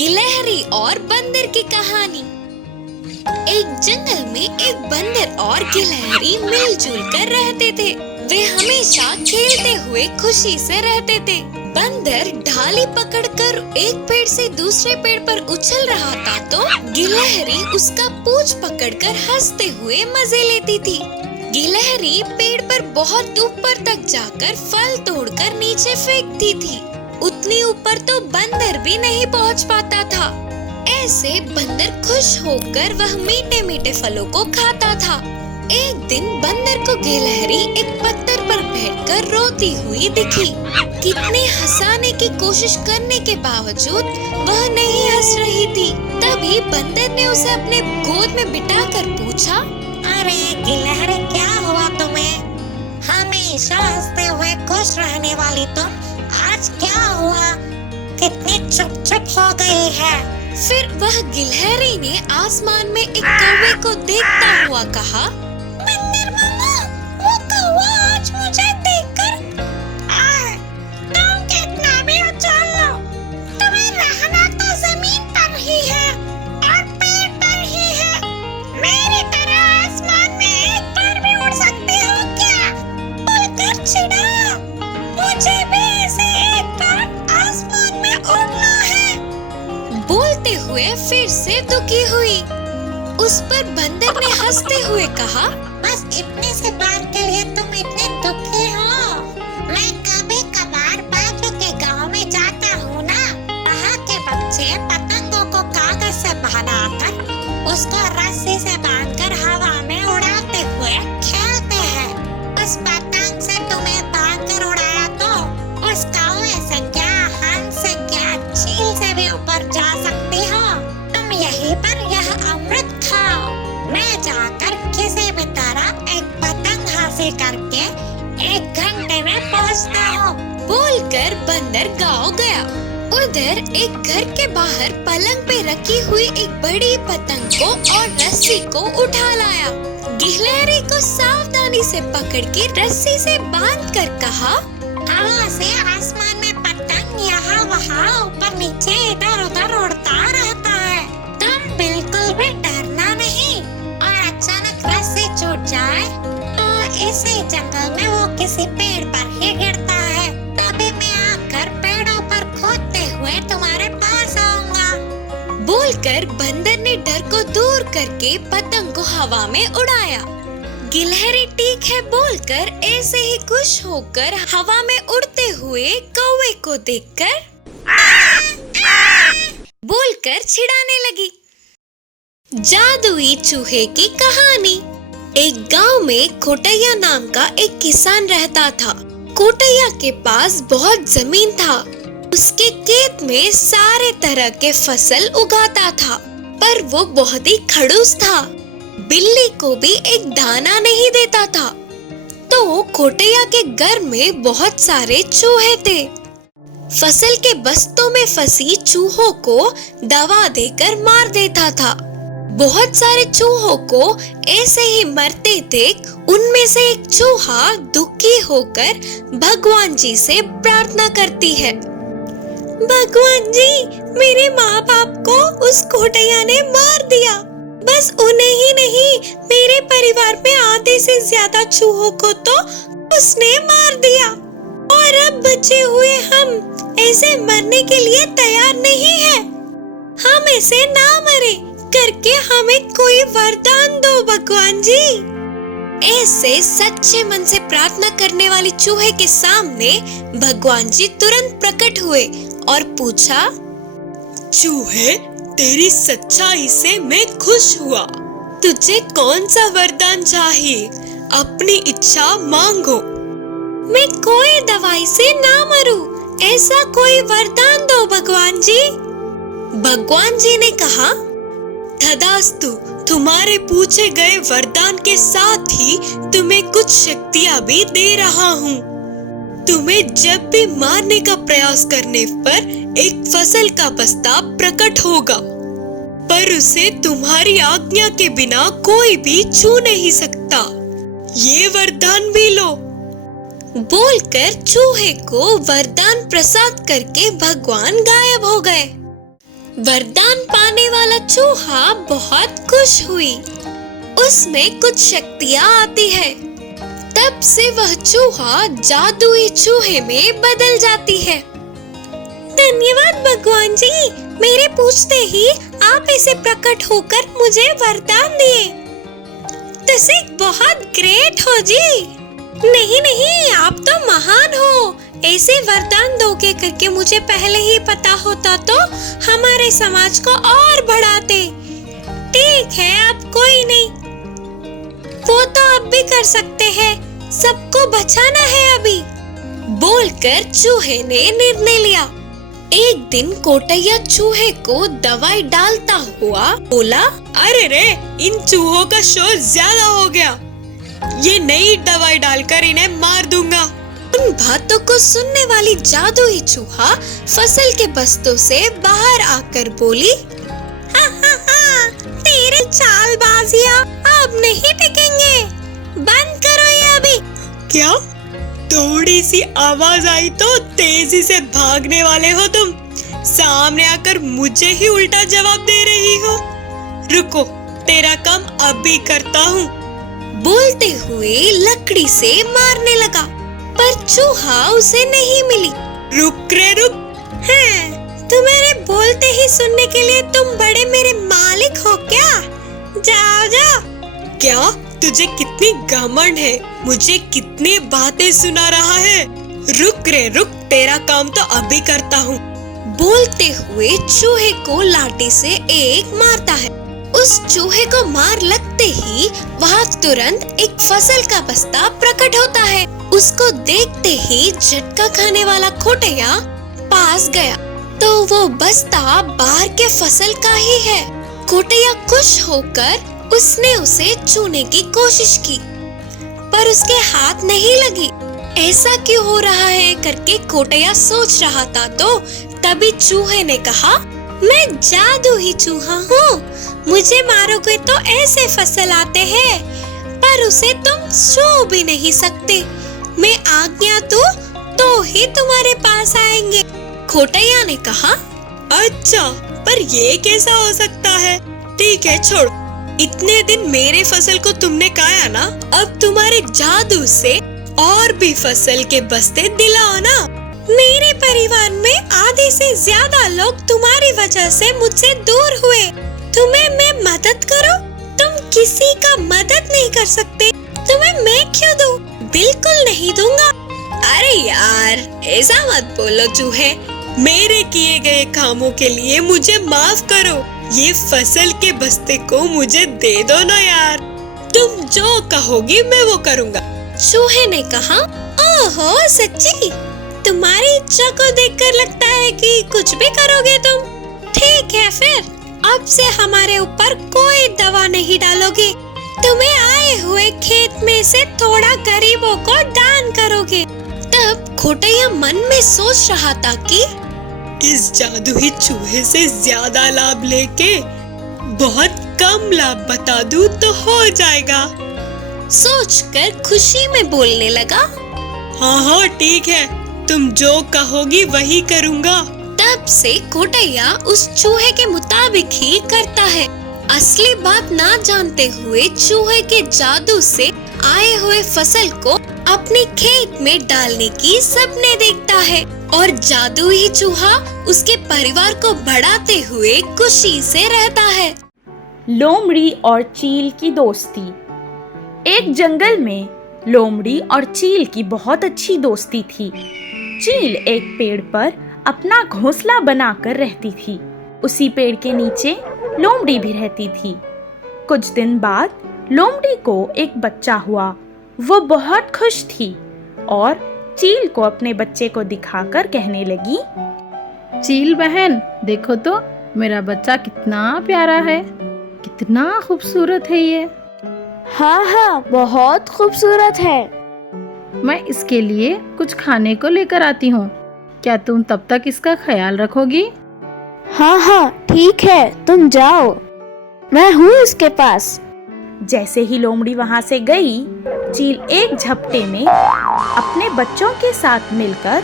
गिलहरी और बंदर की कहानी। एक जंगल में एक बंदर और गिलहरी मिलजुल कर रहते थे। वे हमेशा खेलते हुए खुशी से रहते थे। बंदर ढाली पकड़कर एक पेड़ से दूसरे पेड़ पर उछल रहा था तो गिलहरी उसका पूंछ पकड़कर हंसते हुए मजे लेती थी। गिलहरी पेड़ पर बहुत ऊपर तक जाकर फल तोड़कर नीचे फेंकती थी। उतनी ऊपर तो बंदर भी नहीं पहुंच पाता था। ऐसे बंदर खुश होकर वह मीठे मीठे फलों को खाता था। एक दिन बंदर को गिलहरी एक पत्थर पर बैठकर रोती हुई दिखी। कितने हंसाने की कोशिश करने के बावजूद वह नहीं हंस रही थी। तभी बंदर ने उसे अपने गोद में बिठाकर पूछा, अरे गिलहरी, क्या हुआ तुम्हें? हमेशा हंसते हुए खुश रहने वाली तुम, आज क्या हुआ? कितनी चुप हो गई है? फिर वह गिलहरी ने आसमान में एक कौवे को देखता हुआ कहा, बंदर मामा, वो कौवा आज मुझे देखकर तुम कितना भी उछल लो, तुम्हें रहना तो जमीन पर ही है और पेड़ पर ही है। मेरी तरह आसमान में एक बार भी उड़ सकते हो क्या? बोलकर चिढ़ाया। मुझे भी ऐसे एक बार आसमान में उड़ना है। बोलते हुए फिर से दुखी हुई। उस पर बंदर ने हंसते हुए कहा, बस इतने से बार के लिए तुम इतने दुखी हो? मैं कभी कभार बाजू के गांव में जाता हूँ ना, वहाँ के बच्चे पतंगों को कागज से बनाकर उसको रस्सी से बांधकर हवा में उड़ाते हुए खेलते हैं। उस पतंग से तुम्हें बांधकर उड़ाया तो उस कौवे से क्या, हंस से क्या, चील से भी ऊपर जा सकती हो। तुम यहीं पर यह अमृत खाओ। मैं जाकर किसी भी तरह एक पतंग हासिल करके 1 घंटे में पहुंचता हूँ। बोलकर बंदर गाँव गया। उधर एक घर के बाहर पलंग पे रखी हुई एक बड़ी पतंग को और रस्सी को उठा लाया। गिलहरी को सावधानी से पकड़ के रस्सी से बांध कर कहा, हवा से आसमान में पतंग यहाँ वहाँ ऊपर नीचे इधर उधर उड़ता रहता है। तुम बिल्कुल भी डरना नहीं, और अचानक रस्सी छूट जाए तो इसी जंगल में वो किसी पेड़ पर ही गिरता है। तभी मैं आकर पेड़ों पर खोदते हुए तुम्हारे पास आऊंगा। बोलकर बंदर ने डर को दूर करके पतंग को हवा में उड़ाया। गिलहरी ठीक है बोलकर ऐसे ही खुश होकर हवा में उड़ते हुए कौवे को देखकर बोलकर चिढ़ाने लगी। जादुई चूहे की कहानी। एक गांव में कोटैया नाम का एक किसान रहता था। कोटैया के पास बहुत जमीन था। उसके खेत में सारे तरह के फसल उगाता था, पर वो बहुत ही खड़ूस था। बिल्ली को भी एक दाना नहीं देता था। तो कोटैया के घर में बहुत सारे चूहे थे। फसल के बस्तों में फंसी चूहों को दवा देकर मार देता था। बहुत सारे चूहों को ऐसे ही मरते देख उनमें से एक चूहा दुखी होकर भगवान जी से प्रार्थना करती है, भगवान जी, मेरे माँ बाप को उस कोटैया ने मार दिया। बस उन्हें ही नहीं, मेरे परिवार में आधे से ज्यादा चूहों को तो उसने मार दिया। और अब बचे हुए हम ऐसे मरने के लिए तैयार नहीं है। हम ऐसे ना मरे करके हमें कोई वरदान दो भगवान जी। ऐसे सच्चे मन से प्रार्थना करने वाली चूहे के सामने भगवान जी तुरंत प्रकट हुए और पूछा, चूहे, तेरी सच्चाई से मैं खुश हुआ। तुझे कौन सा वरदान चाहिए? अपनी इच्छा मांगो। मैं कोई दवाई से ना मरूं, ऐसा कोई वरदान दो भगवान जी। भगवान जी ने कहा, तथास्तु, तुम्हारे पूछे गए वरदान के साथ ही तुम्हें कुछ शक्तियाँ भी दे रहा हूँ। तुम्हें जब भी मारने का प्रयास करने पर एक फसल का बस्ता प्रकट होगा, पर उसे तुम्हारी आज्ञा के बिना कोई भी छू नहीं सकता। ये वरदान भी लो। बोलकर चूहे को वरदान प्रसाद करके भगवान गायब हो गए। वरदान पाने वाला चूहा बहुत खुश हुई। उसमें कुछ शक्तियाँ आती है। तब से वह चूहा जादुई चूहे में बदल जाती है। धन्यवाद भगवान जी, मेरे पूछते ही आप ऐसे प्रकट होकर मुझे वरदान दिए। तुसी बहुत ग्रेट हो जी। नहीं नहीं, आप तो महान हो। ऐसे वरदान दोगे करके मुझे पहले ही पता होता तो हमारे समाज को और बढ़ाते। ठीक है, अब कोई नहीं, वो तो अब भी कर सकते हैं। सबको बचाना है अभी। बोलकर चूहे ने निर्णय लिया। एक दिन कोटैया चूहे को दवाई डालता हुआ बोला, अरे रे, इन चूहों का शोर ज्यादा हो गया। ये नई दवाई डालकर इन्हें मार दूंगा। उन बातों को सुनने वाली जादुई चूहा फसल के बस्तों से बाहर आकर बोली, तेरे चालबाजियां अब नहीं टिकेंगे। बंद करो ये अभी। क्या? थोड़ी सी आवाज आई तो तेजी से भागने वाले हो तुम। सामने आकर मुझे ही उल्टा जवाब दे रही हो। रुको, तेरा काम अभी करता हूँ। बोलते हुए लकड़ी से मारने लगा, पर चूहा उसे नहीं मिली। रुक रे रुक। हाँ, तुम्हारे बोलते ही सुनने के लिए तुम बड़े मेरे मालिक हो क्या? जाओ जाओ। क्या तुझे कितनी घमंड है? मुझे कितनी बातें सुना रहा है। रुक रे रुक, तेरा काम तो अभी करता हूँ। बोलते हुए चूहे को लाठी से एक मारता है। उस चूहे को मार लगते ही वहाँ तुरंत एक फसल का बस्ता प्रकट होता है। उसको देखते ही झटका खाने वाला कोटैया पास गया तो वो बस्ता बाहर के फसल का ही है। कोटैया खुश होकर उसने उसे छूने की कोशिश की, पर उसके हाथ नहीं लगी। ऐसा क्यों हो रहा है करके कोटैया सोच रहा था तो तभी चूहे ने कहा, मैं जादू ही चूहा हूँ। मुझे मारोगे तो ऐसे फसल आते हैं, पर उसे तुम छू भी नहीं सकते। मैं आज्ञा दूं तो ही तुम्हारे पास आएंगे। कोटैया ने कहा, अच्छा, पर ये कैसा हो सकता है? ठीक है, छोड़। इतने दिन मेरे फसल को तुमने खाया ना, अब तुम्हारे जादू से और भी फसल के बस्ते दिलाओ ना। मेरे परिवार में आधे से ज्यादा लोग तुम्हारी वजह से मुझसे दूर हुए। तुम्हें मैं मदद करूं? तुम किसी का मदद नहीं कर सकते। तुम्हें मैं क्यों दूं? बिल्कुल नहीं दूंगा। अरे यार, ऐसा मत बोलो चूहे। मेरे किए गए कामों के लिए मुझे माफ करो। ये फसल के बस्ते को मुझे दे दो ना यार। तुम जो कहोगी मैं वो करूँगा। चूहे ने कहा, ओहो सच्ची? तुम्हारी इच्छा को देखकर लगता है कि कुछ भी करोगे तुम। ठीक है, फिर अब से हमारे ऊपर कोई दवा नहीं डालोगे। तुम्हें आए हुए खेत में से थोड़ा गरीबों को दान करोगे। तब कोटैया मन में सोच रहा था कि इस जादुई चूहे से ज्यादा लाभ लेके बहुत कम लाभ बता दूं तो हो जाएगा। सोचकर खुशी में बोलने लगा, हाँ हाँ ठीक है, तुम जो कहोगी वही करूँगा। तब से कोटैया उस चूहे के मुताबिक ही करता है। असली बात ना जानते हुए चूहे के जादू से आए हुए फसल को अपने खेत में डालने की सपने देखता है और जादुई चूहा उसके परिवार को बढ़ाते हुए खुशी से रहता है। लोमड़ी और चील की दोस्ती। एक जंगल में लोमड़ी और चील की बहुत अच्छी दोस्ती थी। चील एक पेड़ पर अपना घोंसला बनाकर रहती थी। उसी पेड़ के नीचे लोमड़ी भी रहती थी। कुछ दिन बाद लोमड़ी को एक बच्चा हुआ। वो बहुत खुश थी और चील को अपने बच्चे को दिखाकर कहने लगी, चील बहन, देखो तो मेरा बच्चा कितना प्यारा है, कितना खूबसूरत है ये। हाँ हाँ, बहुत खूबसूरत है। मैं इसके लिए कुछ खाने को लेकर आती हूँ। क्या तुम तब तक इसका ख्याल रखोगी? हाँ हाँ ठीक है, तुम जाओ, मैं हूँ इसके पास। जैसे ही लोमड़ी वहां से गई, चील एक झपटे में अपने बच्चों के साथ मिलकर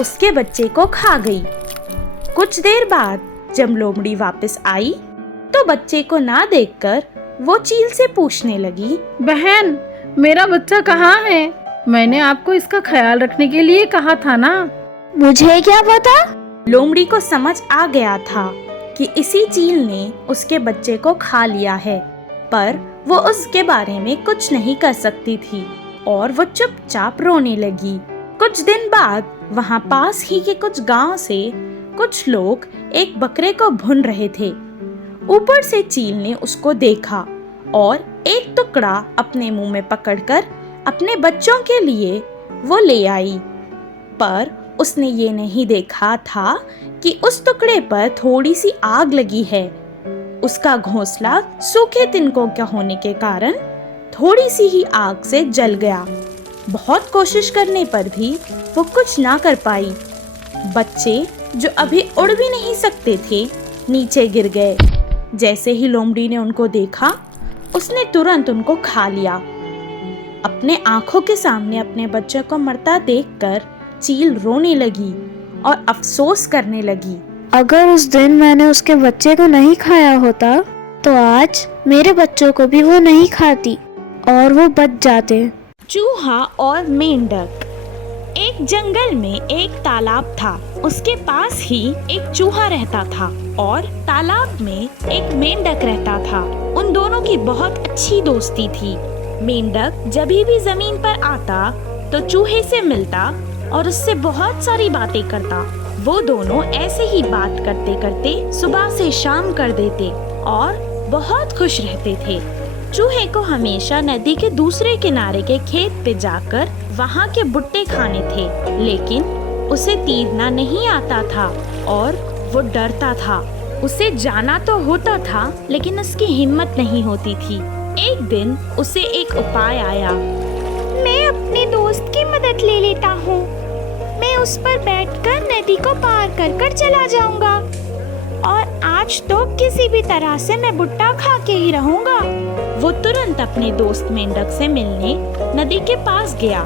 उसके बच्चे को खा गई। कुछ देर बाद जब लोमड़ी वापस आई तो बच्चे को ना देखकर वो चील से पूछने लगी, बहन, मेरा बच्चा कहाँ है? मैंने आपको इसका ख्याल रखने के लिए कहा था ना। मुझे क्या पता? लोमड़ी को समझ आ गया था कि इसी चील ने उसके बच्चे को खा लिया है, पर वो उसके बारे में कुछ नहीं कर सकती थी और वो चुपचाप रोने लगी। कुछ दिन बाद वहाँ पास ही के कुछ गांव से कुछ लोग एक बकरे को भून रहे थे। ऊपर से चील ने उसको देखा और एक टुकड़ा अपने मुंह में पकड़कर अपने बच्चों के लिए वो ले आई, पर उसने ये नहीं देखा था कि उस टुकड़े पर थोड़ी सी आग लगी है। उसका घोंसला सूखे तिनकों का होने के कारण थोड़ी सी ही आग से जल गया। बहुत कोशिश करने पर भी वो कुछ ना कर पाई। बच्चे जो अभी उड़ भी नहीं सकते थे नीचे गिर गए। जैसे ही लोमड़ी ने उनको देखा, उसने तुरंत उनको खा लिया। अपने आंखों के सामने अपने बच्चे को मरता देखकर चील रोने लगी और अफसोस करने लगी। अगर उस दिन मैंने उसके बच्चे को नहीं खाया होता तो आज मेरे बच्चों को भी वो नहीं खाती और वो बच जाते। चूहा और मेंढक। एक जंगल में एक तालाब था। उसके पास ही एक चूहा रहता था और तालाब में एक मेंढक रहता था। उन दोनों की बहुत अच्छी दोस्ती थी। मेंढक जब भी जमीन पर आता तो चूहे से मिलता और उससे बहुत सारी बातें करता। वो दोनों ऐसे ही बात करते करते सुबह से शाम कर देते और बहुत खुश रहते थे। चूहे को हमेशा नदी के दूसरे किनारे के खेत पे जाकर वहाँ के भुट्टे खाने थे, लेकिन उसे तैरना नहीं आता था और वो डरता था। उसे जाना तो होता था लेकिन उसकी हिम्मत नहीं होती थी। एक दिन उसे एक उपाय आया। मैं अपने दोस्त की मदद ले लेता हूँ। मैं उस पर बैठकर नदी को पार कर कर चला जाऊंगा और आज तो किसी भी तरह से मैं भुट्टा खा के ही रहूंगा। वो तुरंत अपने दोस्त मेंढक से मिलने नदी के पास गया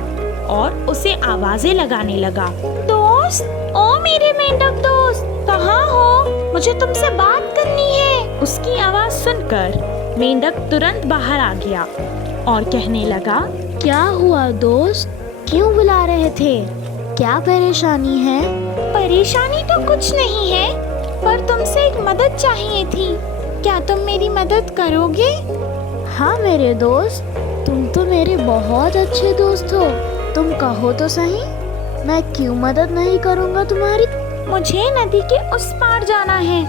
और उसे आवाजें लगाने लगा। दोस्त, ओ मेरे मेंढक दोस्त, कहाँ हो? मुझे तुमसे बात करनी है। उसकी आवाज सुनकर मेंढक तुरंत बाहर आ गया और कहने लगा, क्या हुआ दोस्त? क्यों बुला रहे थे? क्या परेशानी है? परेशानी तो कुछ नहीं है, पर तुमसे एक मदद चाहिए थी। क्या तुम मेरी मदद करोगे? हाँ मेरे दोस्त, तुम तो मेरे बहुत अच्छे दोस्त हो। तुम कहो तो सही, मैं क्यों मदद नहीं करूँगा तुम्हारी? मुझे नदी के उस पार जाना है।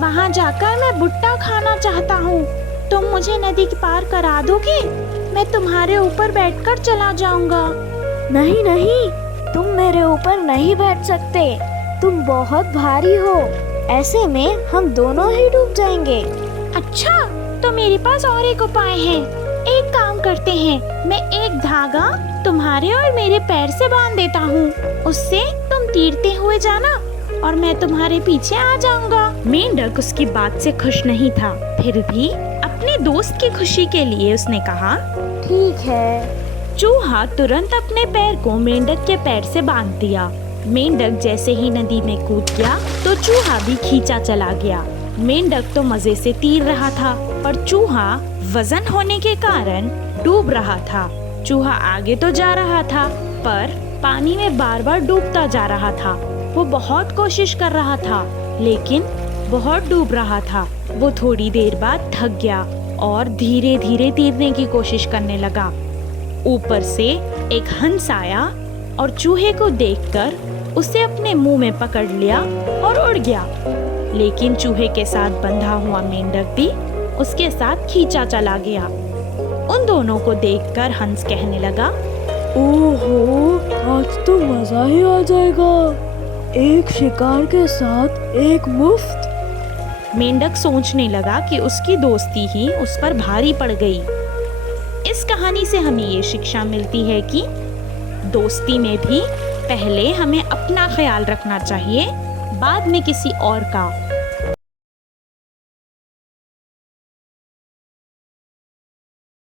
वहाँ जाकर मैं भुट्टा खाना चाहता हूँ। तुम मुझे नदी के पार करा दोगे? मैं तुम्हारे ऊपर बैठकर चला जाऊंगा। नहीं नहीं, तुम मेरे ऊपर नहीं बैठ सकते। तुम बहुत भारी हो। ऐसे में हम दोनों ही डूब जाएंगे। अच्छा, तो मेरे पास और एक उपाय है। एक काम करते हैं, मैं एक धागा तुम्हारे और मेरे पैर से बांध देता हूँ। उससे तुम तैरते हुए जाना और मैं तुम्हारे पीछे आ जाऊंगा। मेंढक उसकी बात से खुश नहीं था, फिर भी अपने दोस्त की खुशी के लिए उसने कहा, ठीक है। चूहा तुरंत अपने पैर को मेंढक के पैर से बांध दिया। मेंढक जैसे ही नदी में कूद गया तो चूहा भी खींचा चला गया। मेंढक तो मजे से तैर रहा था, पर चूहा वजन होने के कारण डूब रहा था। चूहा आगे तो जा रहा था, पर पानी में बार बार डूबता जा रहा था। वो बहुत कोशिश कर रहा था, लेकिन बहुत डूब रहा था। वो थोड़ी देर बाद थक गया और धीरे धीरे तैरने की कोशिश करने लगा। ऊपर से एक हंस आया और चूहे को देखकर उसे अपने मुंह में पकड़ लिया और उड़ गया। लेकिन चूहे के साथ बंधा हुआ मेंढक भी उसके साथ खींचा चला गया। उन दोनों को देखकर हंस कहने लगा, ओहो, आज तो मजा ही आ जाएगा। एक शिकार के साथ एक मुफ्त। मेंढक सोचने लगा कि उसकी दोस्ती ही उस पर भारी पड़ गई। इस कहानी से हमें ये शिक्षा मिलती है कि दोस्ती में भी पहले हमें अपना ख्याल रखना चाहिए, बाद में किसी और का।